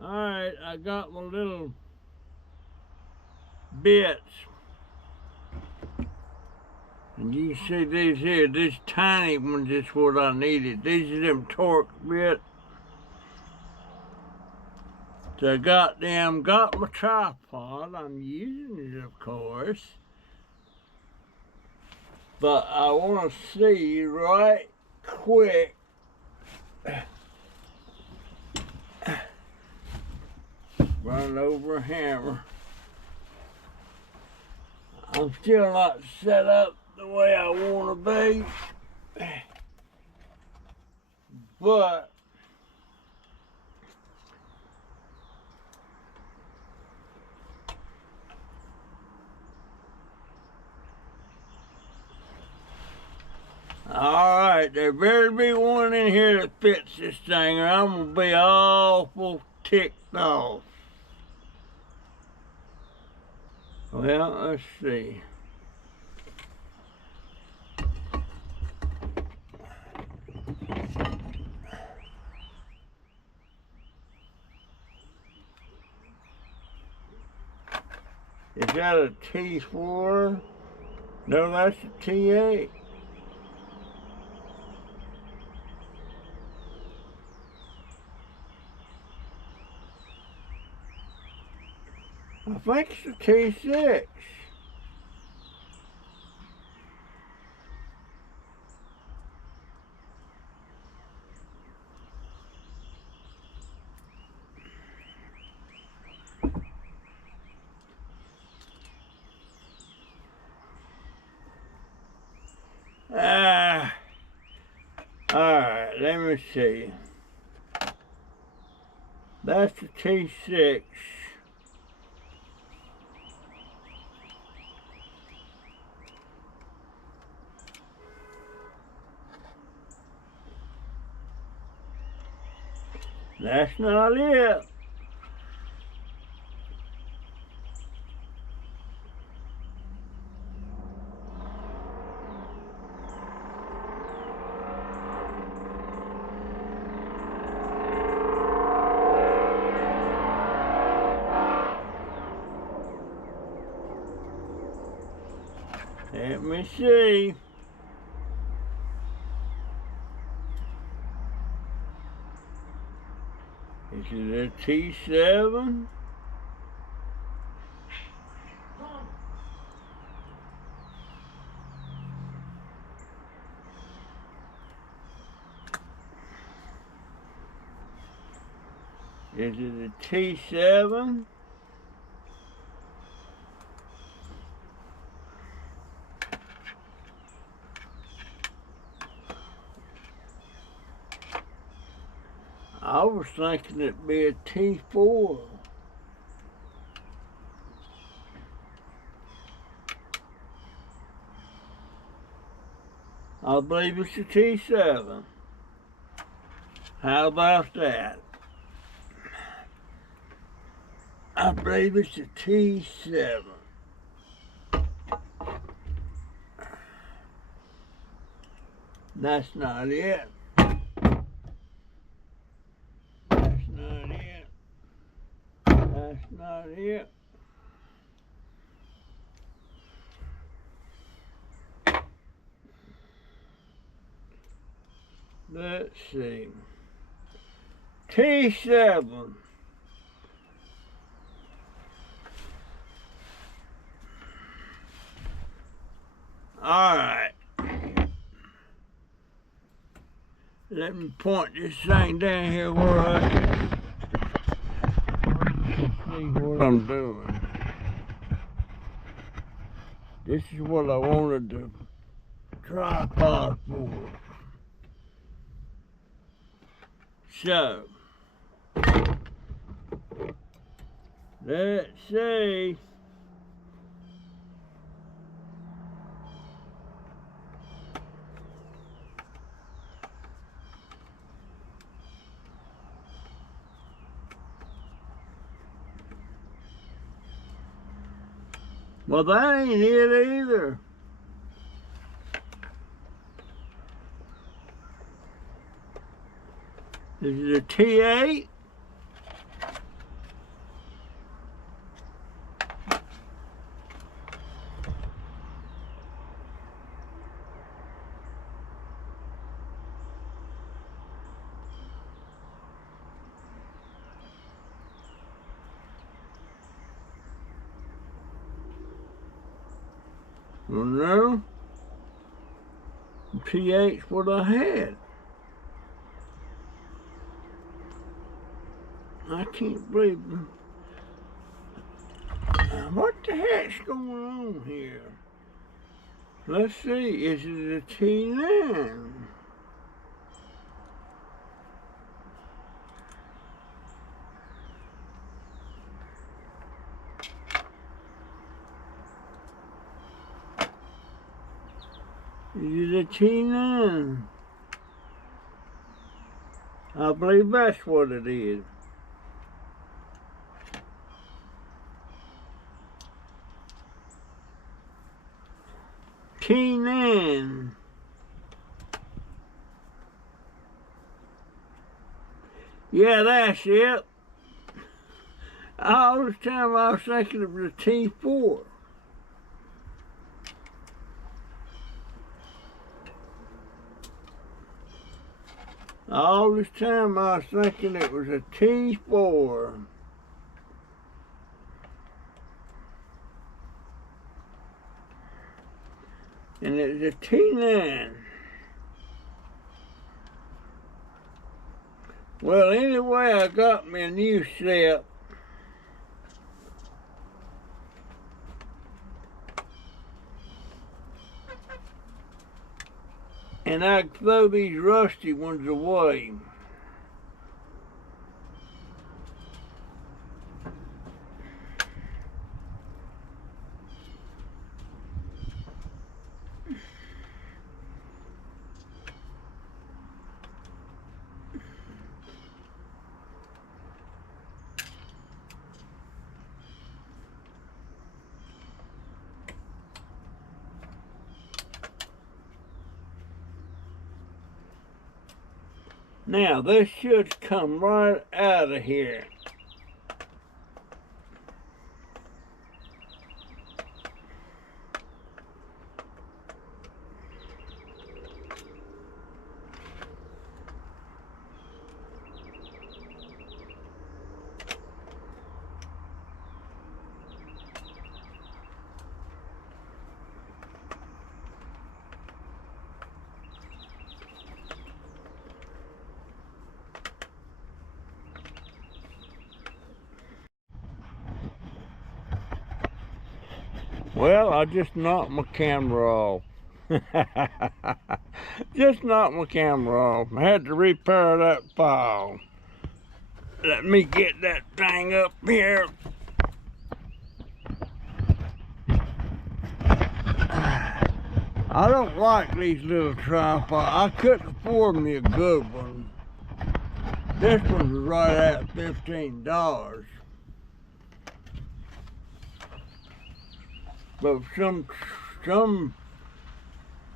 Alright, I got my little bits. And you can see these here, these tiny ones is what I needed. These are them torque bits. So I got my tripod. I'm using it, of course. But I want to see right quick run over a hammer. I'm still not set up the way I want to be, but alright, there better be one in here that fits this thing or I'm going to be awful ticked off. Well, let's see. Is that a T4? No, that's a T8. I think it's a T6. Alright, let me see. That's the T6. That's not it. Let me see. Is it a T7? Is it a T7? I was thinking it'd be a T4. I believe it's a T7. How about that? I believe it's a T7. That's not it. That's not it. That's not it. Let's see. T7. Alright. Let me point this thing down here where I can see what I'm doing. This is what I wanted the tripod for. So, let's see. Well, that ain't it either. Is it a T8? Well, no. T8's what I had. I can't believe it. What the heck's going on here? Let's see, is it a T9? Is it a T9? I believe that's what it is. T9. Yeah, that's it. All this time I was thinking it was a T4. All this time I was thinking it was a T4. And it's a T9. Well, anyway, I got me a new set. And I can throw these rusty ones away. Now, this should come right out of here. Well, I just knocked my camera off. Just knocked my camera off. I had to repair that file. Let me get that thing up here. I don't like these little tripods. I couldn't afford me a good one. This one's right at $15. But for some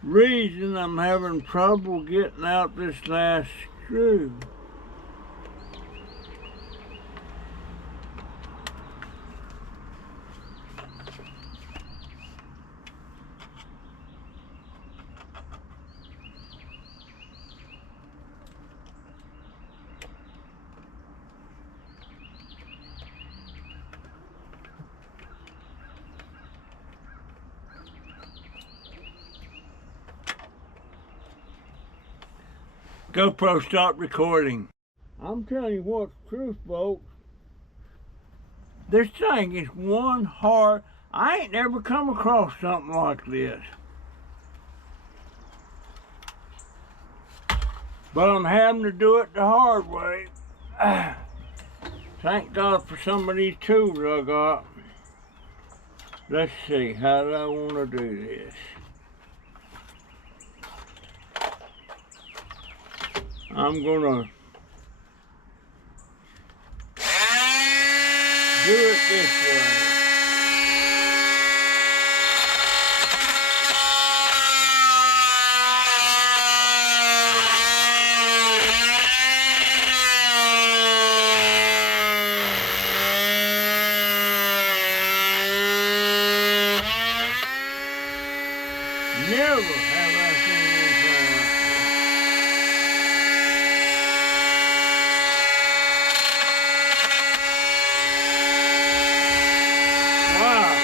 reason I'm having trouble getting out this last screw. GoPro, stop recording. I'm telling you what's true, folks. This thing is one hard. I ain't never come across something like this. But I'm having to do it the hard way. Thank God for some of these tools I got. Let's see, how do I want to do this? I'm gonna do it this way. Never have I seen anything like this. Wow.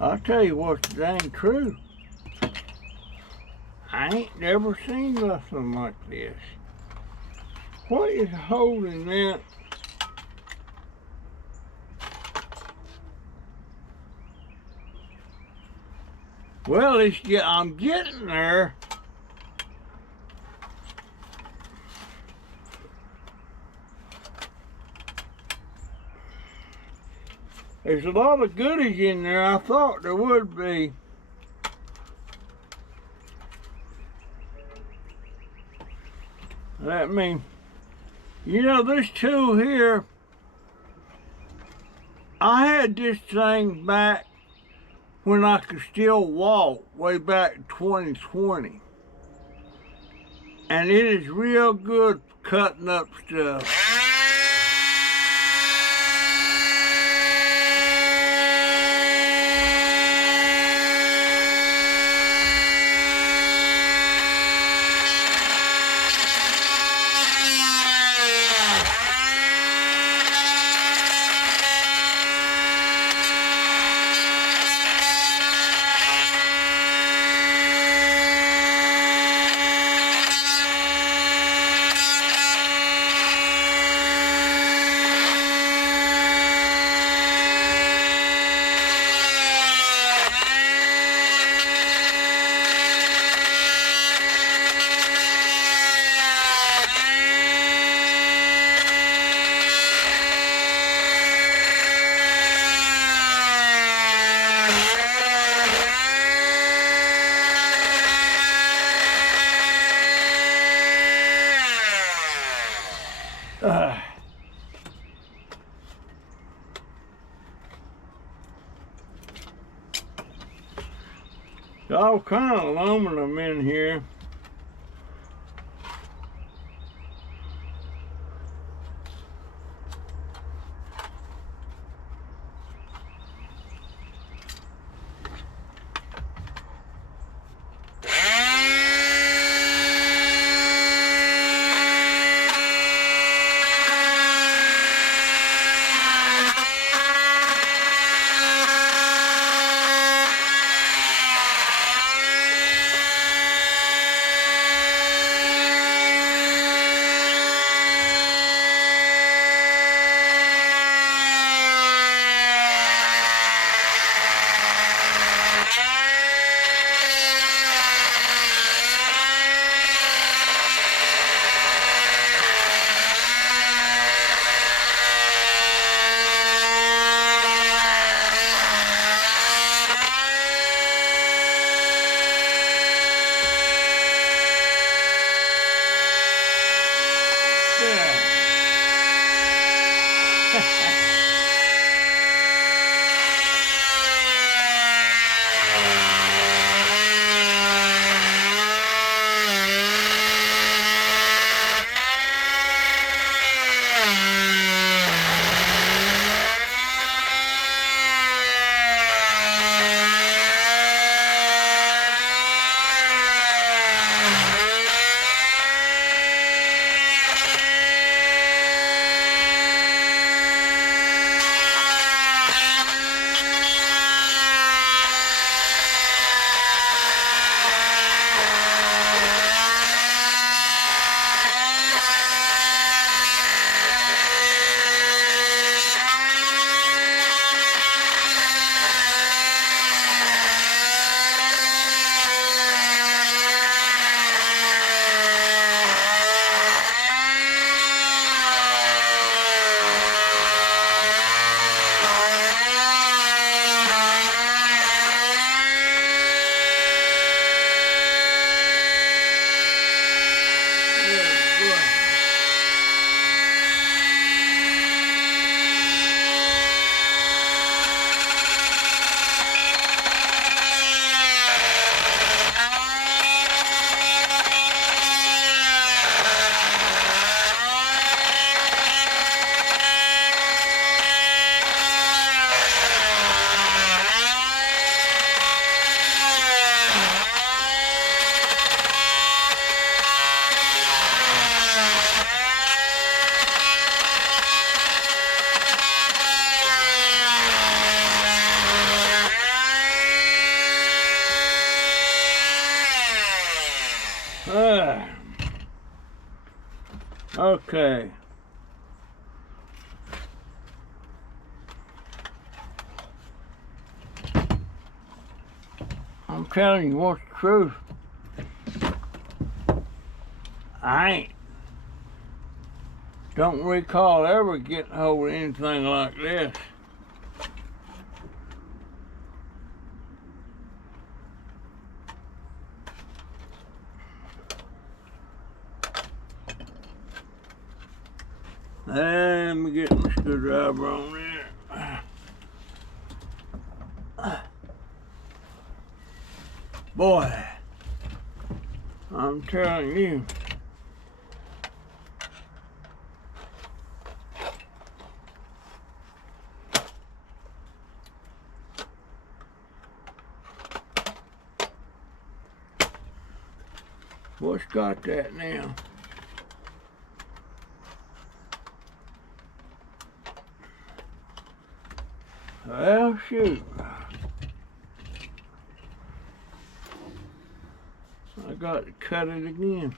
I'll tell you what's dang true. I ain't never seen nothing like this. What is holding that? Well, I'm getting there. There's a lot of goodies in there. I thought there would be. That means, you know, this tool here, I had this thing back when I could still walk, way back in 2020. And it is real good for cutting up stuff. All kind of aluminum in here. Okay. I'm telling you what's the truth. I don't recall ever getting hold of anything like this. Let me get my screwdriver on there. Boy, I'm telling you. What's got that now? Well, shoot. I got to cut it again.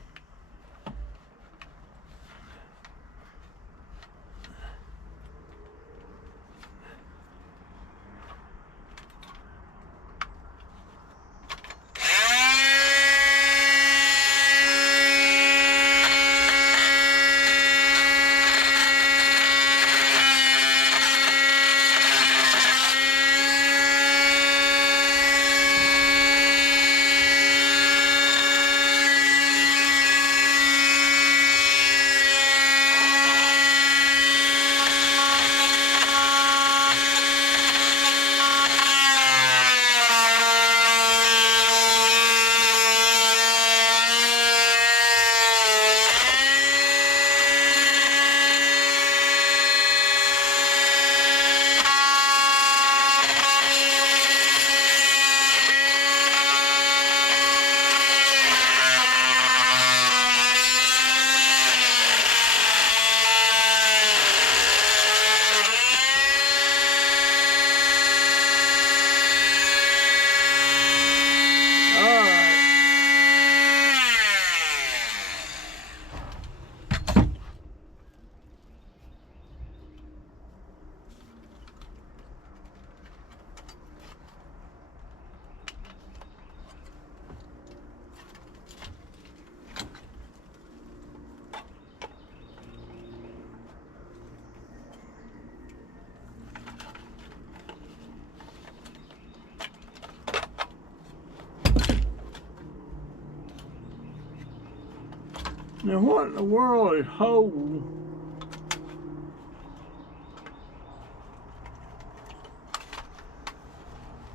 Now what in the world is holding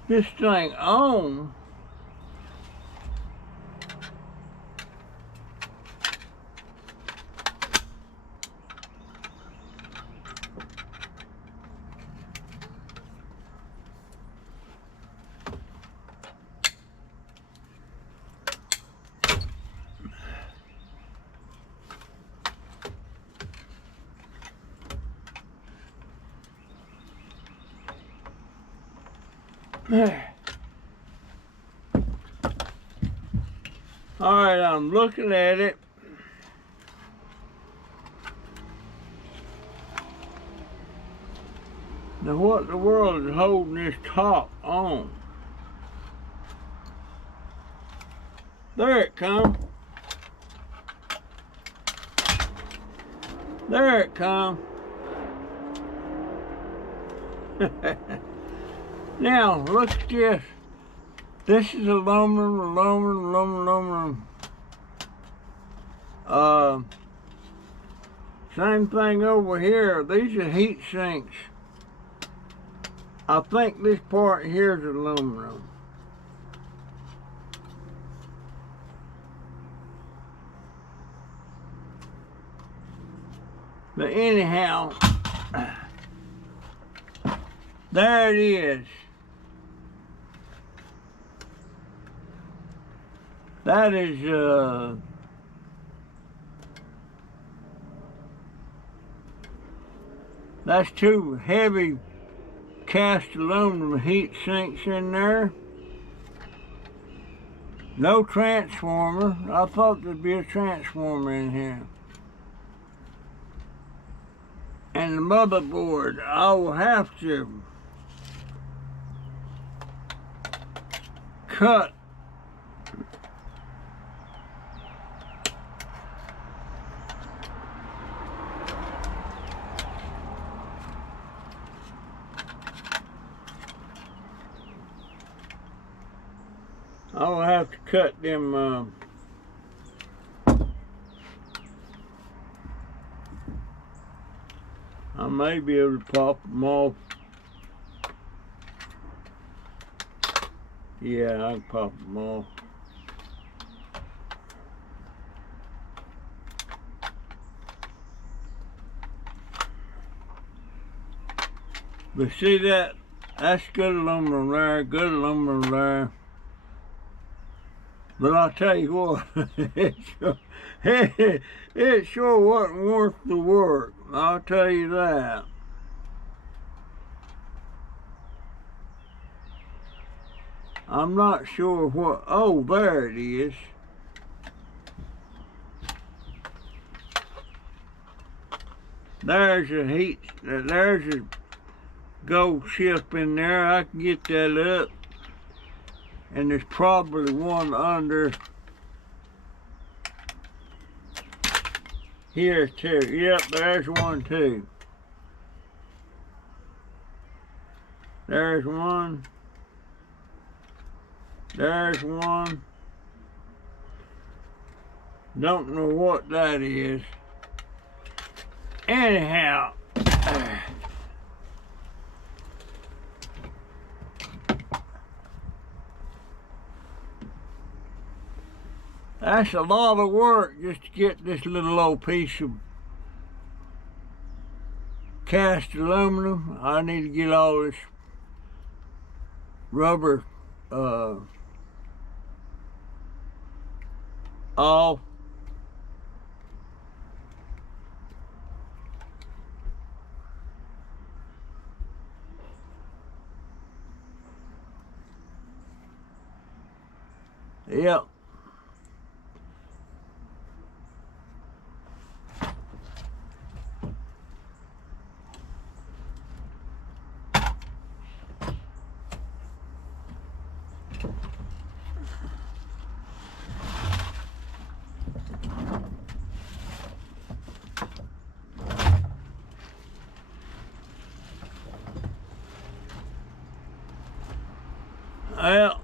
this thing on? All right, I'm looking at it. Now what in the world is holding this top on? There it comes. There it comes. Now, look at this. This is aluminum. Same thing over here. These are heat sinks. I think this part here is aluminum. But anyhow, there it is. That is, that's two heavy cast aluminum heat sinks in there. No transformer. I thought there'd be a transformer in here. motherboard. I will have to cut them I may be able to pop them off. Yeah, I can pop them off. But see that's good aluminum there, good aluminum there. But I'll tell you what, it sure wasn't worth the work. I'll tell you that. I'm not sure what, oh, there it is. There's a heat, there's a gold chip in there. I can get that up. And there's probably one under here too. Yep, there's one too. There's one. There's one. Don't know what that is. Anyhow. That's a lot of work just to get this little old piece of cast aluminum. I need to get all this rubber off. Yep. Well,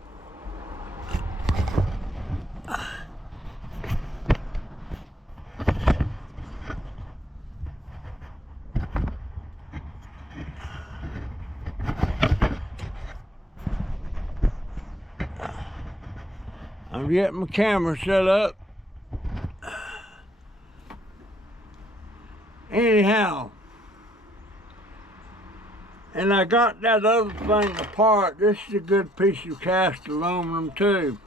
I'm getting my camera set up. Anyhow, and I got that other thing apart. This is a good piece of cast aluminum too.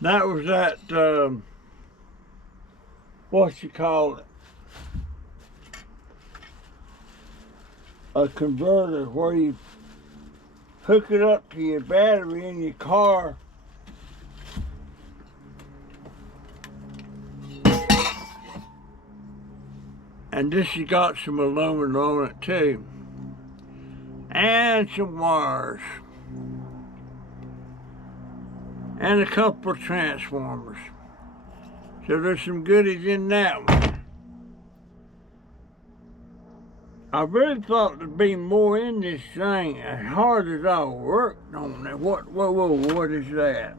That was that, what you call it? A converter where you hook it up to your battery in your car. And this has got some aluminum on it too. And some wires. And a couple of transformers. So there's some goodies in that one. I really thought there'd be more in this thing, as hard as I worked on it. What is that?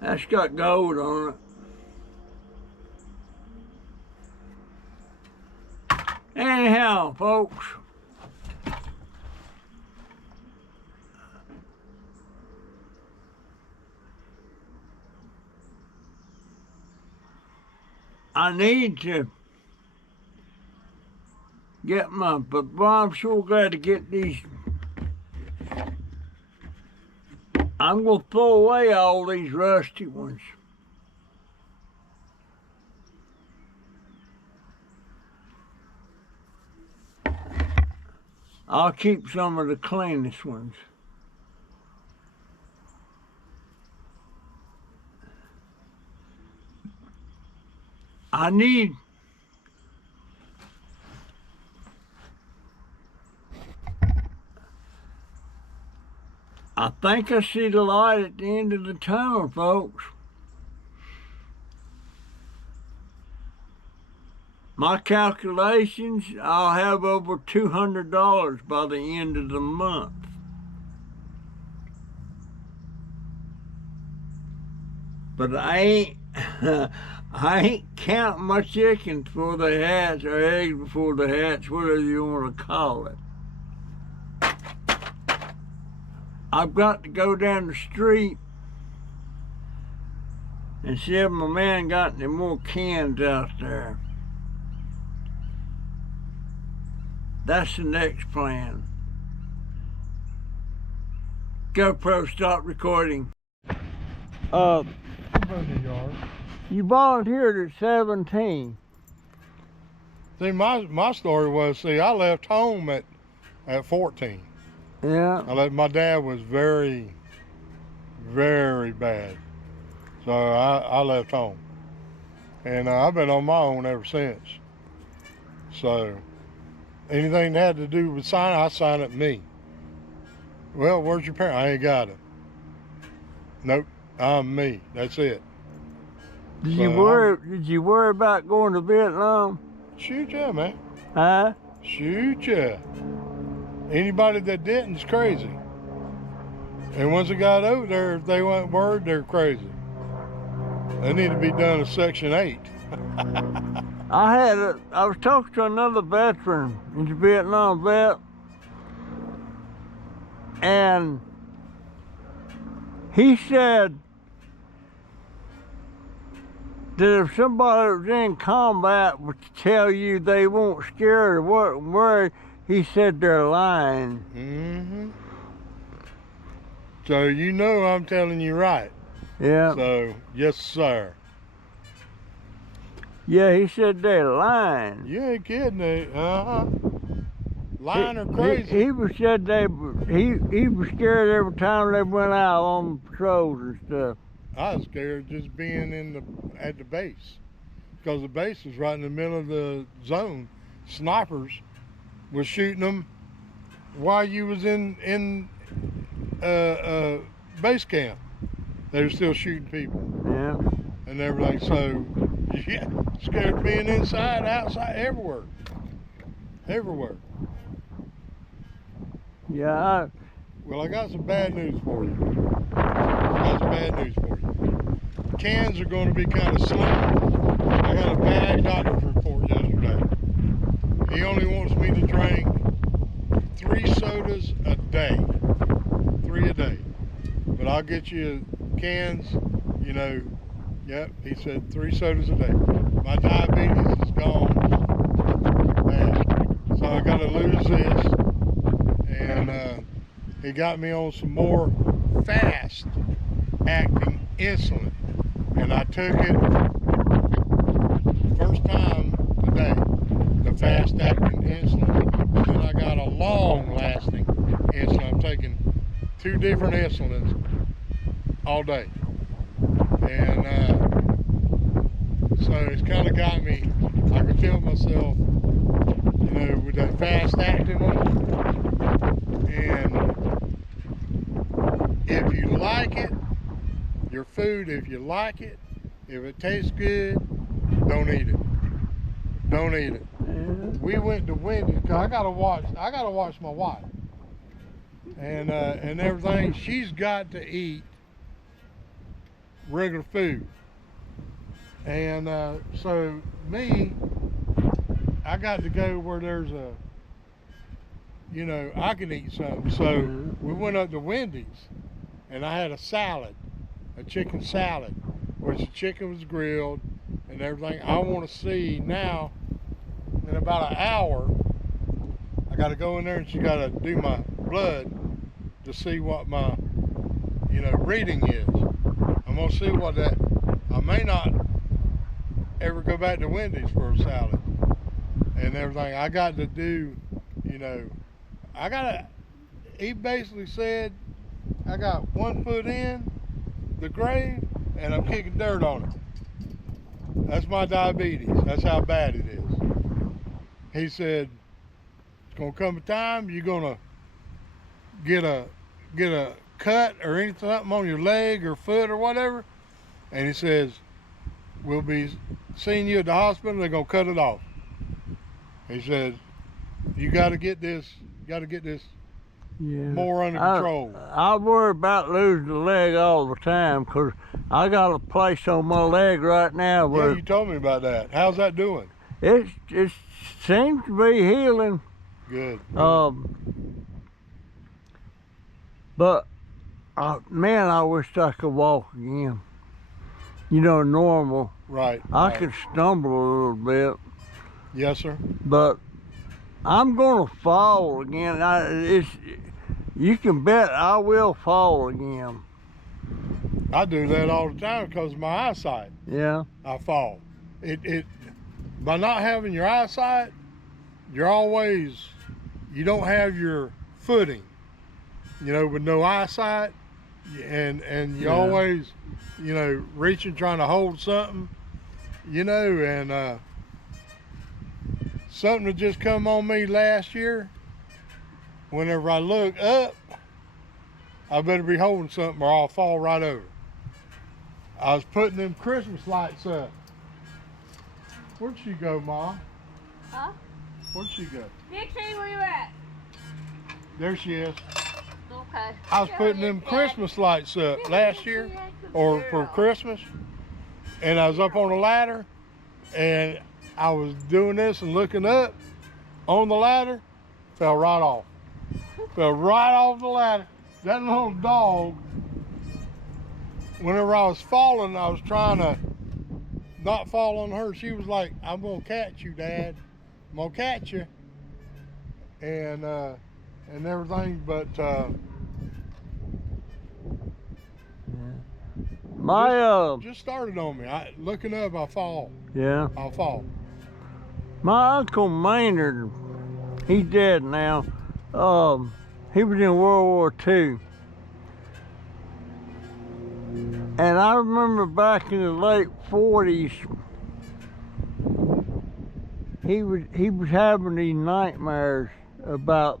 That's got gold on it. Anyhow, folks, I need to get but I'm sure glad to get these I'm going to throw away all these rusty ones. I'll keep some of the cleanest ones. I think I see the light at the end of the tunnel, folks. My calculations, I'll have over $200 by the end of the month. But I ain't counting my chickens before they hatch, or eggs before they hatch, whatever you want to call it. I've got to go down the street and see if my man got any more cans out there. That's the next plan. GoPro, stop recording. You volunteered at 17. See, my story was, I left home at 14. Yeah. My dad was very, very bad. So I left home. And I've been on my own ever since. So anything that had to do with sign, I sign it me. Well, where's your parent? I ain't got it. Nope, I'm me. That's it. Did you worry about going to Vietnam? Shoot ya, man. Huh? Shoot ya. Anybody that didn't is crazy. And once they got over there, if they weren't worried, they're crazy. They need to be done a Section 8. I was talking to another veteran, he's a Vietnam vet, and he said that if somebody was in combat would tell you they weren't scared or weren't worried, he said they're lying. Mm-hmm. So you know I'm telling you right. Yeah. So, yes, sir. Yeah, he said they're lying. You ain't kidding. Lying or crazy. He was said he was scared every time they went out on patrols and stuff. I was scared just being at the base, because the base was right in the middle of the zone. Snipers was shooting them while you was in base camp. They were still shooting people. Yeah. And everything. So, yeah, scared being inside, outside, everywhere. Everywhere. Yeah. Well, I got some bad news for you. Cans are going to be kind of slim. I got a bad doctor's report yesterday. He only wants me to drink 3 sodas a day. 3 a day. But I'll get you cans, yep, he said 3 sodas a day. My diabetes is gone bad. So I got to lose this. And he got me on some more fast acting insulin. And I took it first time today, the fast acting insulin. And then I got a long lasting insulin. I'm taking 2 different insulins all day. And so it's kind of got me, I could tell myself, with that fast acting one. And if you like it, your food, if you like it, if it tastes good, don't eat it. Don't eat it. We went to Wendy's, because I gotta watch my wife. And everything. She's got to eat regular food. And so me, I got to go where there's I can eat something. So we went up to Wendy's, and I had a salad, a chicken salad, which the chicken was grilled and everything. I want to see now, in about an hour, I got to go in there and she got to do my blood to see what my reading is. I'm gonna see what that. I may not ever go back to Wendy's for a salad and everything. I got to do, he basically said, I got 1 foot in the grave and I'm kicking dirt on it. That's my diabetes. That's how bad it is. He said, it's gonna come a time you're gonna get a cut or anything on your leg or foot or whatever, and he says we'll be seeing you at the hospital. They're gonna cut it off. He said you got to get this more under control. I worry about losing the leg all the time because I got a place on my leg right now where Yeah, you told me about that. How's that doing? it seems to be healing. Good. But man, I wish I could walk again. Normal. Right. I could stumble a little bit, Yes, sir. but I'm gonna fall again. You can bet I will fall again. I do that all the time because of my eyesight. Yeah. I fall. It by not having your eyesight, you don't have your footing. With no eyesight, and you always, reaching, trying to hold something, and something that just come on me last year. Whenever I look up, I better be holding something or I'll fall right over. I was putting them Christmas lights up. Where'd she go, Ma? Huh? Where'd she go? Dixie, where you at? There she is. Okay. I was putting them Christmas lights up last year, or for Christmas, and I was up on a ladder, and I was doing this and looking up on the ladder, fell right off. Fell right off the ladder. That little dog, whenever I was falling, I was trying to not fall on her. She was like, I'm gonna catch you, Dad. I'm gonna catch you. And everything, but just started on me. Looking up, I fall. Yeah. I'll fall. My Uncle Maynard, he's dead now. He was in World War II. And I remember back in the late 40s, he was having these nightmares about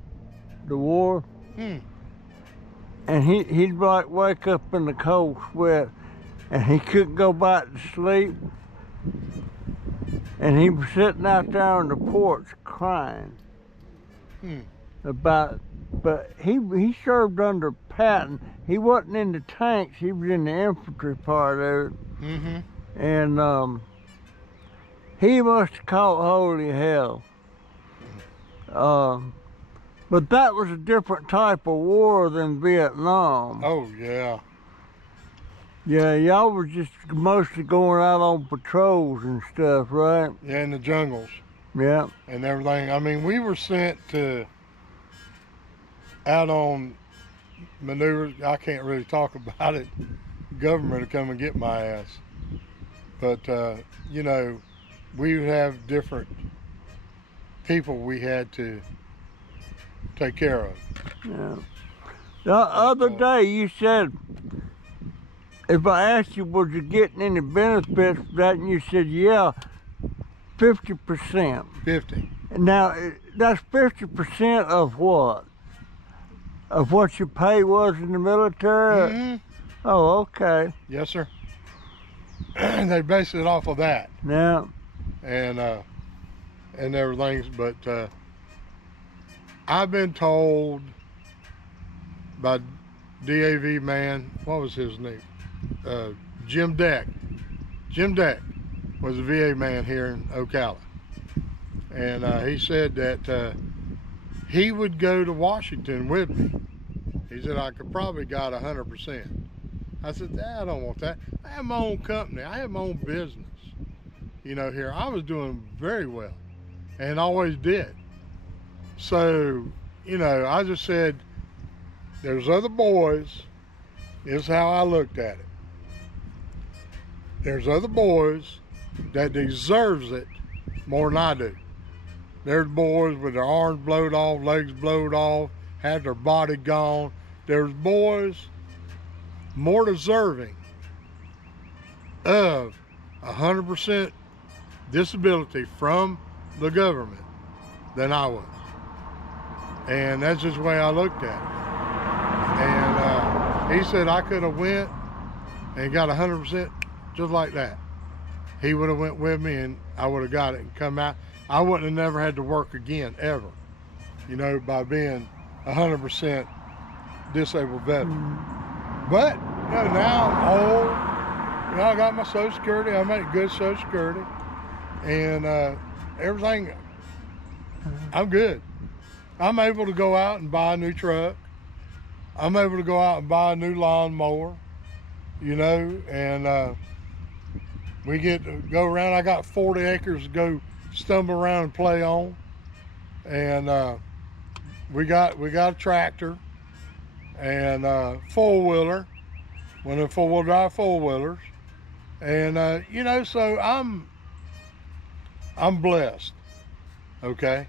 the war. And he'd like wake up in the cold sweat and he couldn't go back to sleep. And he was sitting out there on the porch crying but he served under Patton. He wasn't in the tanks, he was in the infantry part of it. And he must have caught holy hell. But that was a different type of war than Vietnam. Oh, yeah. Yeah, y'all were just mostly going out on patrols and stuff, right? Yeah, in the jungles. Yeah. And everything. I mean, we were sent out on maneuvers. I can't really talk about it. Government would come and get my ass. But, we would have different people we had to take care of. Yeah. The other day you said, if I asked you, was you getting any benefits for that, and you said, yeah, 50%. 50. Now, that's 50% of what? Of what your pay was in the military? Oh, okay. Yes, sir. They base it off of that. Yeah. And everything, but I've been told by DAV man, what was his name? Jim Deck. Jim Deck was a VA man here in Ocala. And he said that he would go to Washington with me. He said I could probably got 100%. I said, I don't want that. I have my own company. I have my own business. Here I was doing very well and always did. So, I just said, there's other boys Is how I looked at it. There's other boys that deserves it more than I do. There's boys with their arms blowed off, legs blowed off, had their body gone. There's boys more deserving of 100% disability from the government than I was. And that's just the way I looked at it. And he said I could have went and got 100% just like that. He would have went with me and I would have got it and come out. I wouldn't have never had to work again, ever, you know, by being 100% disabled veteran. But, you know, now I'm old, you know, I got my Social Security, I make good Social Security, and everything, I'm good. I'm able to go out and buy a new truck. I'm able to go out and buy a new lawnmower, you know, and we get to go around. I got 40 acres to go stumble around and play on, and we got a tractor and four-wheeler, one of the four-wheel drive four-wheelers, and you know, so I'm blessed, okay.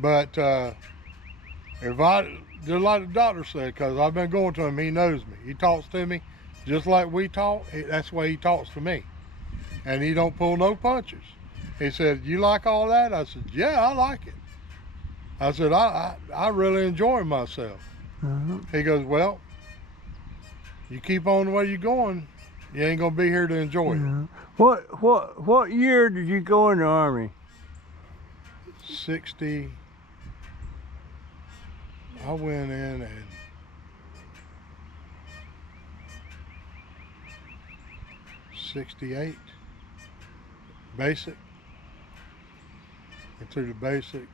But if I just like the doctor said, because I've been going to him, he knows me. He talks to me just like we talk. That's the way he talks to me, and he don't pull no punches. He said, "You like all that?" I said, "Yeah, I like it." I said, I really enjoy myself. He goes, "Well, you keep on the way you're going, you ain't gonna be here to enjoy it." What year did you go in the Army? 60. I went in and '68 basic. Went through the basic.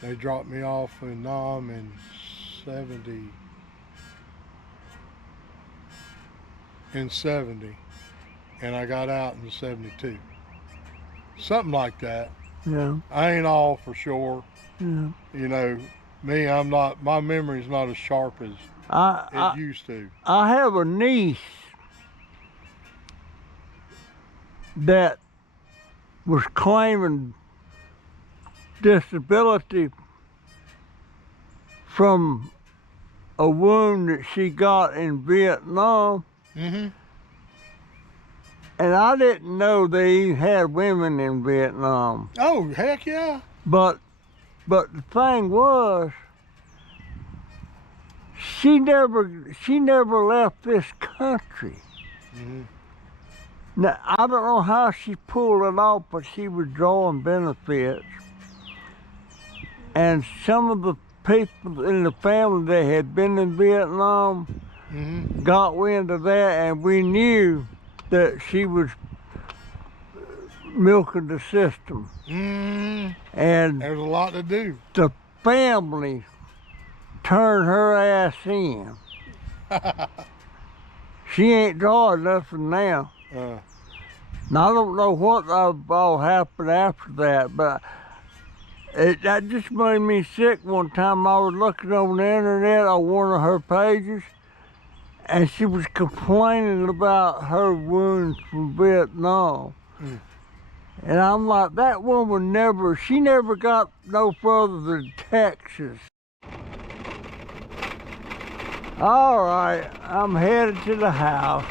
They dropped me off in Nam in 70. And I got out in 72. Something like that. Yeah. I ain't all for sure. Yeah. You know, me, I'm not, my memory's not as sharp as it used to. I have a niece that was claiming disability from a wound that she got in Vietnam. Mm-hmm. And I didn't know they even had women in Vietnam. Oh, heck yeah. But the thing was, she never left this country. Mm-hmm. Now, I don't know how she pulled it off, but she was drawing benefits. And some of the people in the family that had been in Vietnam Mm-hmm. got wind of that, and we knew that she was milking the system. Mm-hmm. And There's a lot to do. the family turned her ass in. She ain't drawing nothing now. Uh, And I don't know what all happened after that, but that just made me sick one time. I was looking on the internet on one of her pages, and she was complaining about her wounds from Vietnam. Mm. And I'm like, that woman she never got no further than Texas. All right, I'm headed to the house.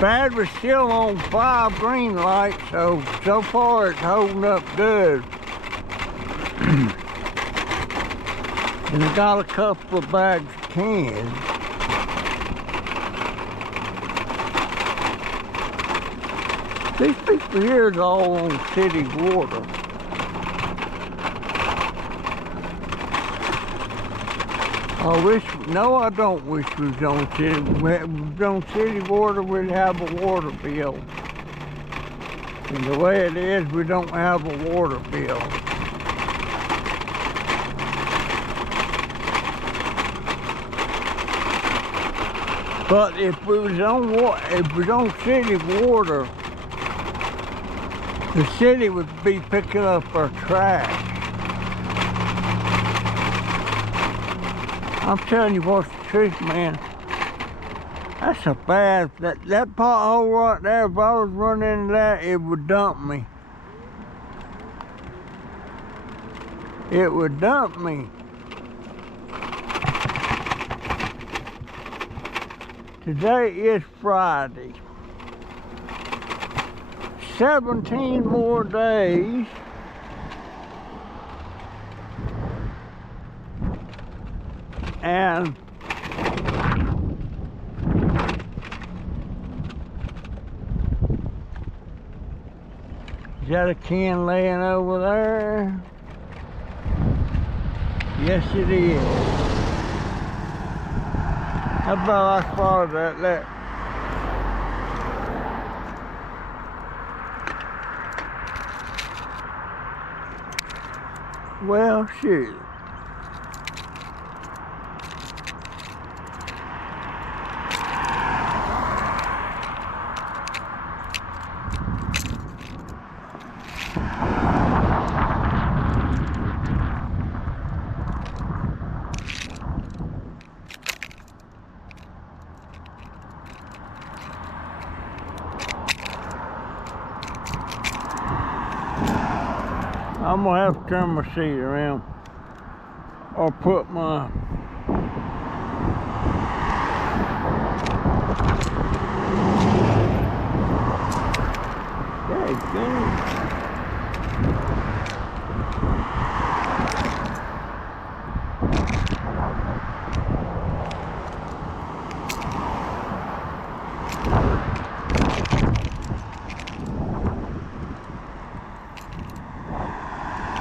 Battery's still on 5 green lights, so far it's holding up good. And I got a couple of bags of cans. These people here is all on city water. I don't wish we was on city. If we was on city water, we'd have a water bill. And the way it is, we don't have a water bill. But if we was on city water, the city would be picking up our trash. I'm telling you what's the truth, man. That's a bad, that pothole right there, if I was running into that, it would dump me. It would dump me. Today is Friday. 17 more days. And is that a can laying over there? Yes, it is. How about I follow that? Well, shoot. I'm gonna have to turn my seat around or put my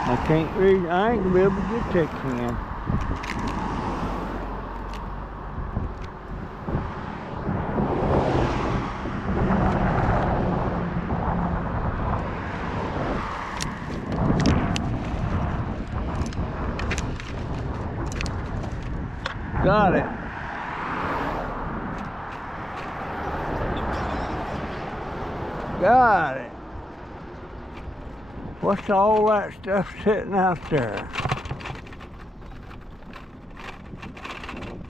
I can't read. I ain't gonna be able to get that can. Got it. Got it. What's all that stuff sitting out there?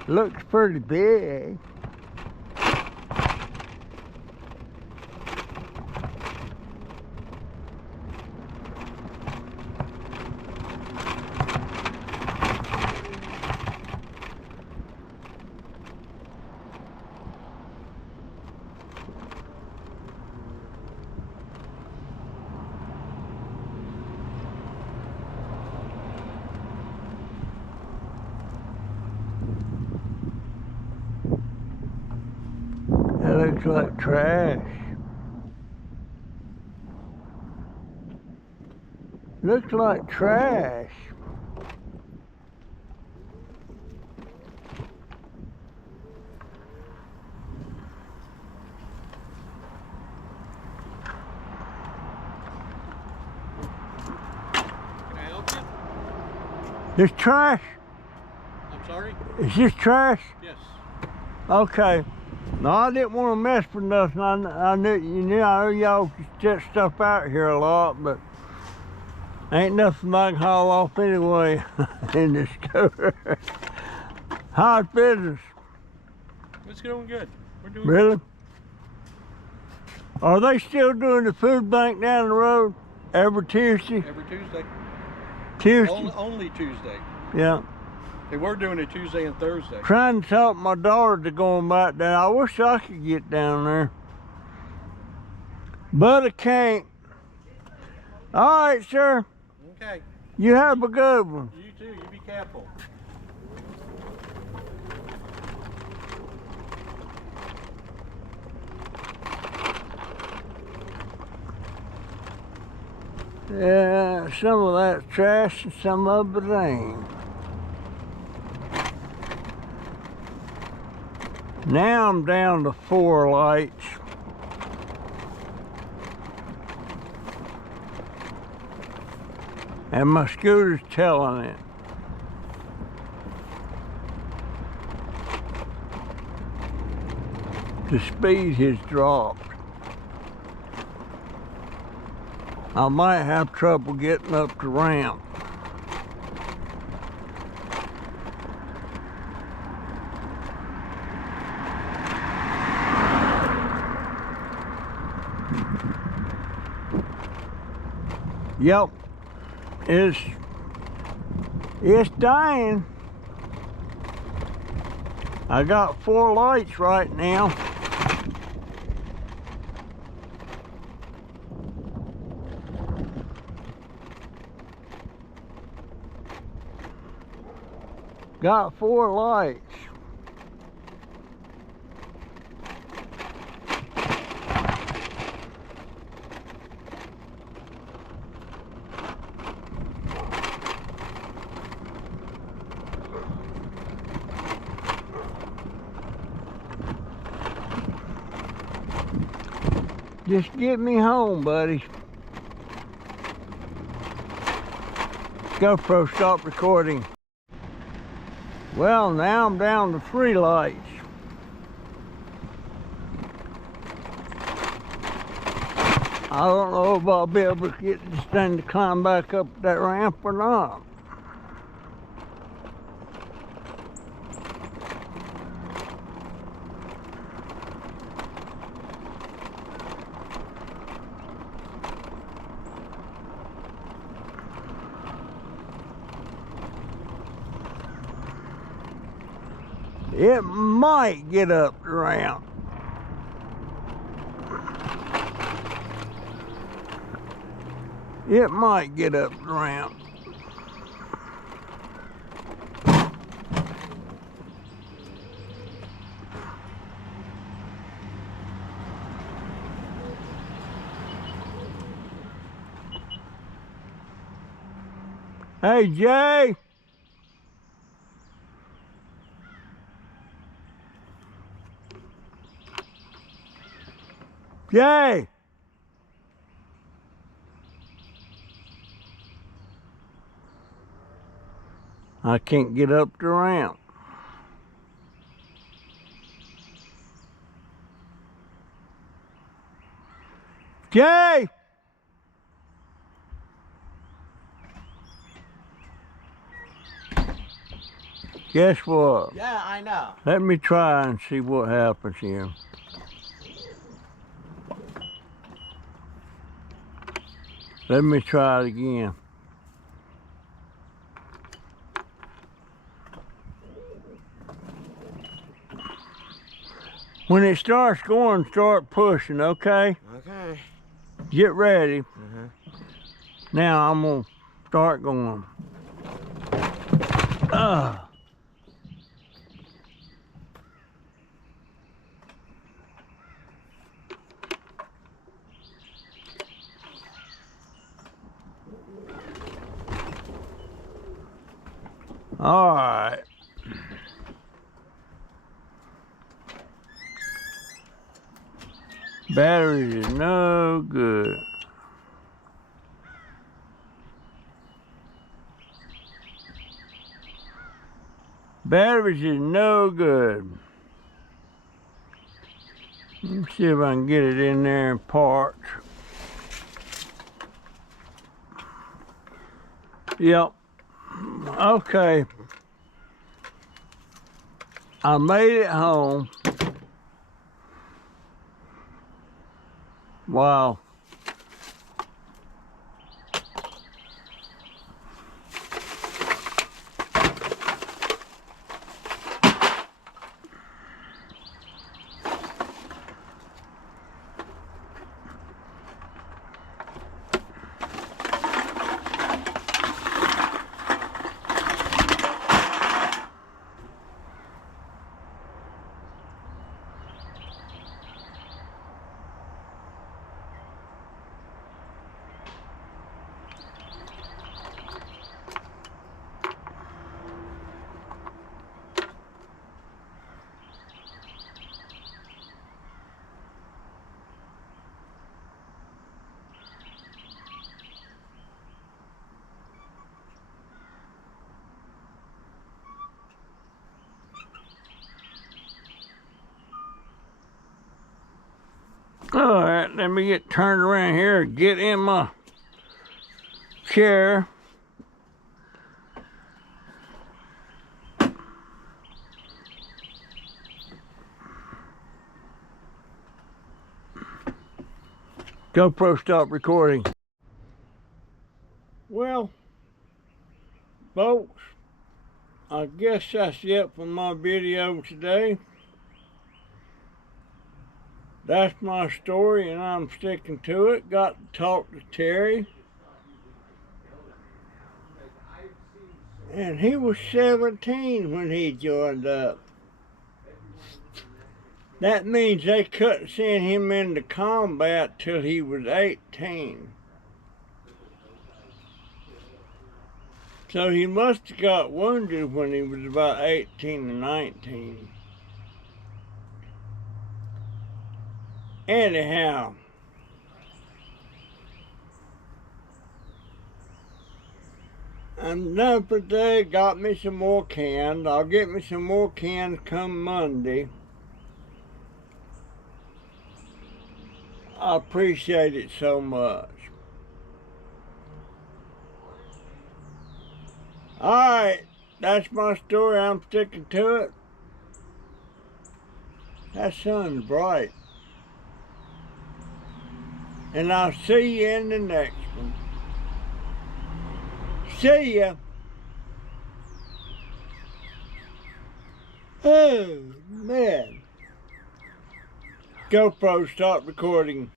Looks pretty big. That looks like trash. Looks like trash. Can I help you? This trash? I'm sorry? Is this trash? Yes. Okay. No, I didn't want to mess with nothing. I knew, you know, I know y'all set stuff out here a lot, but ain't nothing I can haul off anyway in this store. How's business? It's going good. We're doing Really? Are they still doing the food bank down the road every Tuesday? every Tuesday. Tuesday? Only Tuesday. Yeah. They were doing it Tuesday and Thursday. Trying to talk my daughter to going back down. I wish I could get down there, but I can't. All right, sir. Okay. You have a good one. You too. You be careful. Yeah, some of that's trash and some of it ain't. Now I'm down to 4 lights. And my scooter's telling it. The speed has dropped. I might have trouble getting up the ramp. Yep. It's dying. I got 4 lights right now. Got 4 lights. Just get me home, buddy. GoPro, stop recording. Well, now I'm down to 3 lights. I don't know if I'll be able to get this thing to climb back up that ramp or not. It might get up the ramp. It might get up the ramp. Hey, Jay. Jay. I can't get up the ramp. Jay! Guess what? Yeah, I know. Let me try and see what happens here. Let me try it again. When it starts going, start pushing, okay? Okay. Get ready. Now I'm gonna start going. All right. Batteries is no good. Batteries is no good. Let me see if I can get it in there in parts. Yep. Okay. I made it home. Wow. All right, let me get turned around here, get in my chair. GoPro, stop recording. guess that's it for my video today. That's my story and I'm sticking to it. Got to talk to Terry. And he was 17 when he joined up. That means they couldn't send him into combat till he was 18. So he must have got wounded when he was about 18 or 19. Anyhow, I'm done for today. Got me some more cans. I'll get me some more cans come Monday. I appreciate it so much. Alright, that's my story. I'm sticking to it. That sun's bright. And I'll see you in the next one. See ya. Oh, man. GoPro, stop recording.